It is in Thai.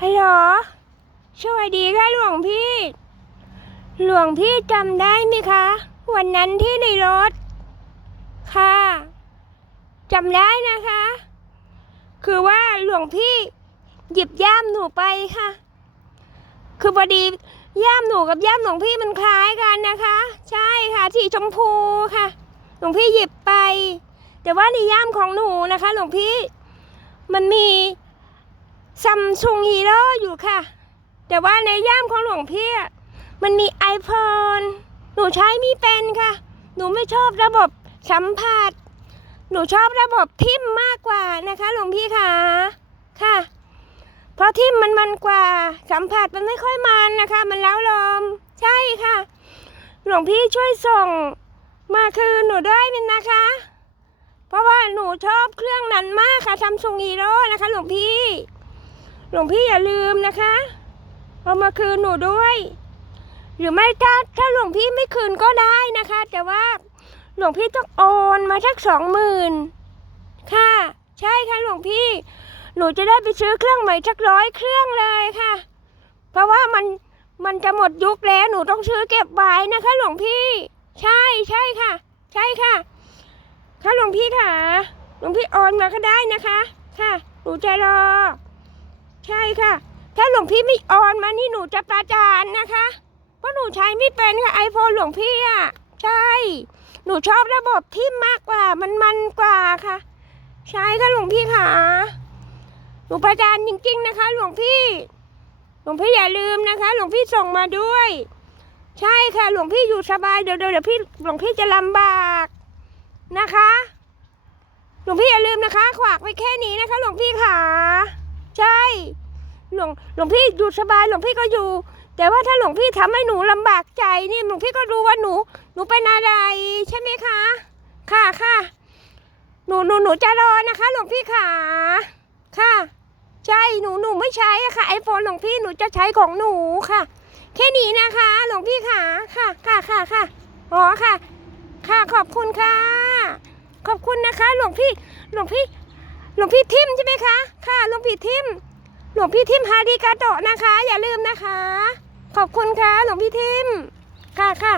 ฮัลโหลสวัสดีค่ะหลวงพี่ หลวงพี่จำได้ไหมคะ วันนั้นที่ในรถ ค่ะจำได้นะคะ คือว่าหลวงพี่หยิบย่ามหนูไปค่ะ คือพอดีย่ามหนูกับย่ามหลวงพี่มันคล้ายกันนะคะ ใช่ค่ะสีชมพูค่ะ หลวงพี่หยิบไป แต่ว่าในย่ามของหนูนะคะ หลวงพี่มันมี ซัมซุงฮีโร่อยู่ค่ะ แต่ว่าในย่ามของหลวงพี่มันมี iPhone หนูใช้ไม่เป็นค่ะ หนูไม่ชอบระบบสัมผัส หนูชอบระบบทิมมากกว่านะคะหลวงพี่ค่ะ ค่ะ เพราะทิมมันมันกว่า สัมผัสมันไม่ค่อยมันนะคะ มันเล้าลม ใช่ค่ะ หลวงพี่ช่วยส่งมาคืนหนูด้วยนึงนะคะ เพราะว่าหนูชอบเครื่องนั้นมากค่ะซัมซุงฮีโร่นะคะหลวงพี่ หลวงพี่อย่าลืมนะคะ เอามาคืนหนูด้วย หรือไม่ถ้าถ้าหลวงพี่ไม่คืนก็ได้นะคะ แต่ว่าหลวงพี่ต้องโอนมาสักสองหมื่นค่ะ ใช่ค่ะหลวงพี่ หนูจะได้ไปซื้อเครื่องใหม่สักร้อยเครื่องเลยค่ะ เพราะว่ามันมันจะหมดยุคแล้วหนูต้องซื้อเก็บไว้นะคะ หลวงพี่ ใช่ใช่ค่ะ ใช่ค่ะ ค่ะหลวงพี่ค่ะหลวงพี่โอนมาก็ได้นะคะ ค่ะหนูจะรอ ใช่ค่ะ ถ้าหลวงพี่ไม่โอนมานี่หนูจะประจานนะคะ เพราะหนูใช้ไม่เป็นค่ะไอโฟนหลวงพี่อะ ใช่ หนูชอบระบบที่มากกว่ามันมันกว่าค่ะ ใช่ค่ะหลวงพี่ค่ะ หนูประจานจริง ๆ นะคะ หลวงพี่ หลวงพี่อย่าลืมนะคะ หลวงพี่ส่งมาด้วย ใช่ค่ะหลวงพี่อยู่สบายเดี๋ยวเดี๋ยวเดี๋ยวพี่หลวงพี่จะลำบากนะคะหลวงพี่อย่าลืมนะคะ ขวากไว้แค่นี้นะคะ หลวงพี่ค่ะ หลวงหลวงพี่อยู่สบายหลวงพี่ก็อยู่ แต่ว่าถ้าหลวงพี่ทำให้หนูลำบากใจนี่หลวงพี่ก็รู้ว่าหนู หนูเป็นอะไรใช่ไหมคะ ค่ะค่ะหนูหนูหนูจะรอนะคะ หลวงพี่ค่ะค่ะ ใช่หนูหนูไม่ใช้ค่ะไอโฟนหลวงพี่หนูจะใช้ของหนูค่ะ แค่นี้นะคะ หลวงพี่ค่ะค่ะค่ะค่ะค่ะอ๋อค่ะ ค่ะขอบคุณค่ะ ขอบคุณนะคะ หลวงพี่หลวงพี่หลวงพี่ทิมใช่ไหมคะ ค่ะหลวงพี่ทิม หลวงพี่ทิมฮาดีกาโตะนะคะ อย่าลืมนะคะ ขอบคุณค่ะหลวงพี่ทิมค่ะค่ะ